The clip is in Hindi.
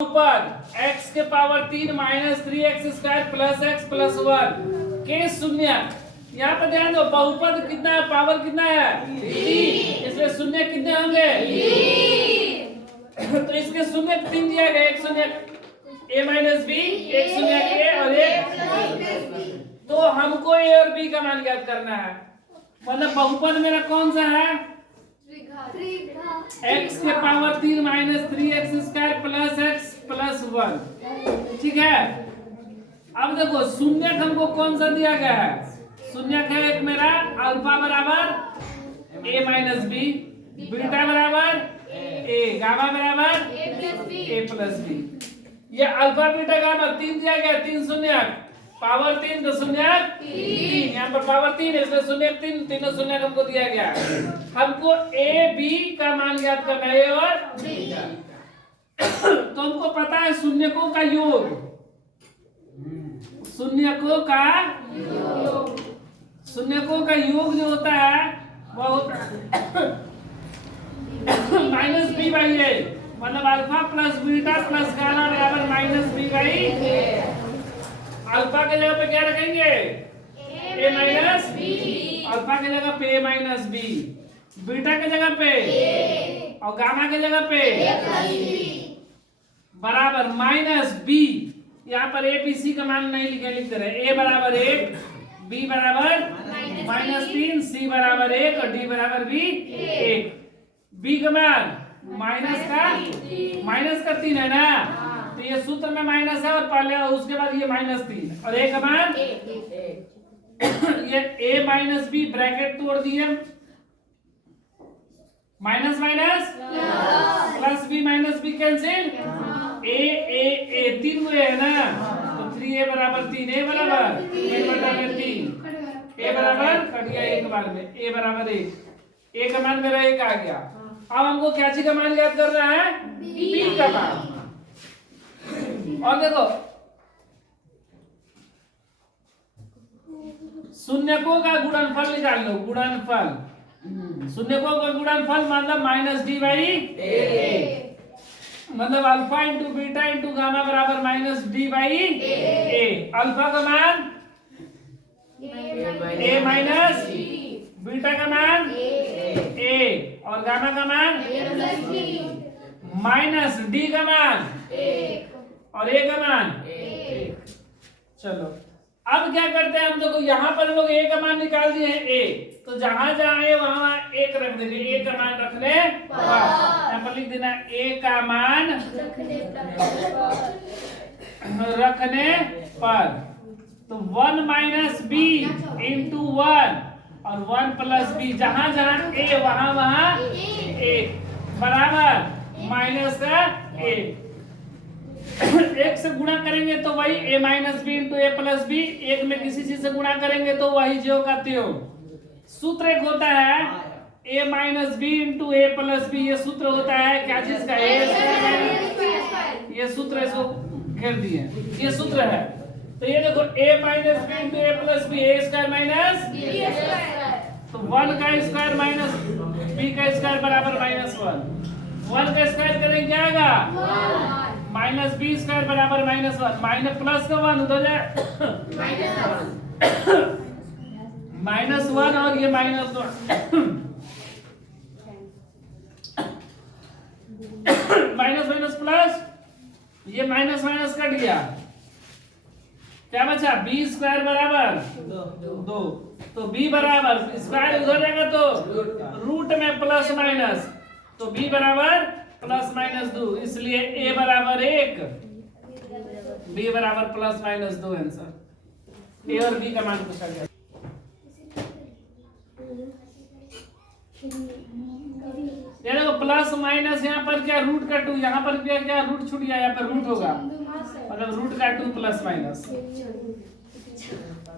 ऊपर x के power 3 minus 3x² plus x plus 1 के शून्य। यहाँ पर ध्यान दो, बहुपद कितना है, पावर कितना है 3, इसलिए शून्य कितने होंगे 3। तो इसके शून्य 3 दिया गया, एक शून्य a माइनस बी, एक शून्य a और एक। तो हमको a और b का मान ज्ञात करना है। मतलब बहुपद मेरा कौन सा है, x के power 3 minus 3x² plus x plus 1। ठीक है, अब देखो शून्य हमको कौन सा दिया गया है, शून्य है एक मेरा अल्फा बराबर a माइनस बी, बीटा बराबर a, गामा बराबर a प्लस बी। ये अल्फा बीटा गामा 3 दिया गया, 3 शून्य पावर 3 तो शून्य 3, यहाँ पर पावर 3 इसलिए शून्य 3, तीनों शून्य हमको दिया गया। हमको a b का मान ज्ञात करना है और तो हमको पता है शून्यकों का योग, शून्यकों का योग जो होता है वो होता माइनस बी बाई ए, मतलब alpha plus beta plus gamma बराबर माइनस बी बाई। अल्फा के जगह पे क्या रखेंगे a माइनस बी, अल्फा के जगह पे a माइनस बी, बीटा के जगह पे और गामा के जगह पे बराबर माइनस बी। यहाँ पर ए बी सी का मान नहीं लिखते रहे, a बराबर 1, b बराबर माइनस 3, c बराबर 1 और d बराबर भी 1। b का मान माइनस का 3 है ना, तो ये सूत्र में माइनस है और पहले और उसके बाद ये माइनस 3 और a का मान ये a माइनस बी ब्रैकेट तोड़ दिए, minus minus plus B minus B cancel, a 3 हुए है ना, तो 3a बराबर 3, a बराबर 3, a बराबर कट गया एक बार में, a बराबर 1, a का मान मेरा 1 आ गया। अब हमको क्या चीज का मान ज्ञात करना है, b का मान। और देखो शून्यकों का गुणनफल निकाल लो, गुणनफल शून्यकों का गुणनफल मतलब माइनस डी बाई ए, मतलब alpha into beta into gamma बराबर minus D by A. Alpha का मान ए माइनस, बीटा का मान ए और गामा का मान माइनस डी का मान और ए का मान। चलो अब क्या करते हैं हम, देखो यहाँ पर लोग ए का मान निकाल दिए हैं ए, तो जहां जहां ए वहां 1 रख देंगे, ए का मान रखने पर। यहाँ पर लिख देना ए का मान रखने पर। तो 1 माइनस बी इंटू 1 और 1 प्लस बी, जहां जहां ए वहां वहां 1 बराबर माइनस का 1। एक से गुणा करेंगे तो वही a minus B into A plus B, एक में किसी चीज से गुणा करेंगे तो वही जो का त्यों। सूत्र एक होता है a minus B into A plus B, ये सूत्र होता है क्या चीज का, ये सूत्र इसको घेर दिए, ये सूत्र है। तो ये देखो a minus B into A plus B, A square minus B square, तो 1 का स्क्वायर माइनस बी का स्क्वायर बराबर माइनस 1, 1 का स्क्वायर करेंगे क्या आएगा माइनस बी स्क्वायर बराबर माइनस 1, माइनस प्लस का 1 उधर जाए माइनस 1 और ये माइनस 1 माइनस माइनस प्लस, ये माइनस माइनस कट गया, क्या बचा बी स्क्वायर बराबर 2, तो बी बराबर स्क्वायर उधर जाएगा तो रूट में प्लस माइनस, तो बी बराबर प्लस माइनस 2, इसलिए a बराबर 1, b बराबर प्लस माइनस 2 आंसर। a और b का मान पूछा गया। ये देखो प्लस माइनस, यहाँ पर क्या रूट का 2, यहाँ पर क्या रूट छूट गया, यहाँ पर रूट होगा, मतलब रूट का 2 प्लस माइनस।